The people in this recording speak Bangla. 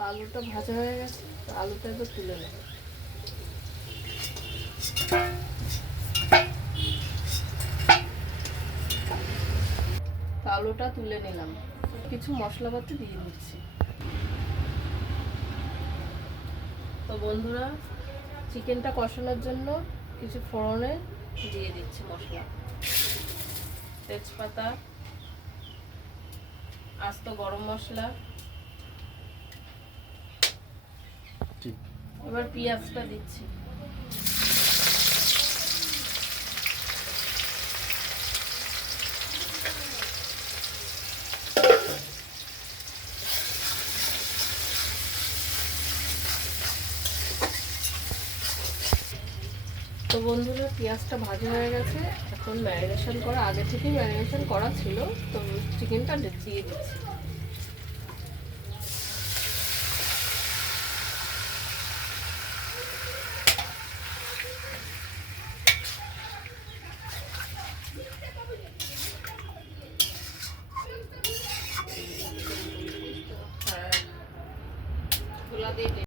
আলুটা ভাজা হয়ে গেছে, আলুটা এবার তুলে নেব। আলুটা তুলে নিলাম, কিছু মশলাপাতি দিয়ে দিচ্ছি। তো বন্ধুরা, চিকেনটা কষানোর জন্য কিছু ফোড়নে দিয়ে দিচ্ছি মশলা। তেজপাতা, আস্ত গরম মশলা, এবার পেঁয়াজটা দিচ্ছি। তো বন্ধুরা, পেঁয়াজটা ভাজা হয়ে গেছে। এখন ম্যারিনেশন করা, আগে থেকেই ম্যারিনেশন করা ছিল, তো চিকেনটা দিয়ে দিচ্ছি। হ্যাঁ, খোলা দিয়ে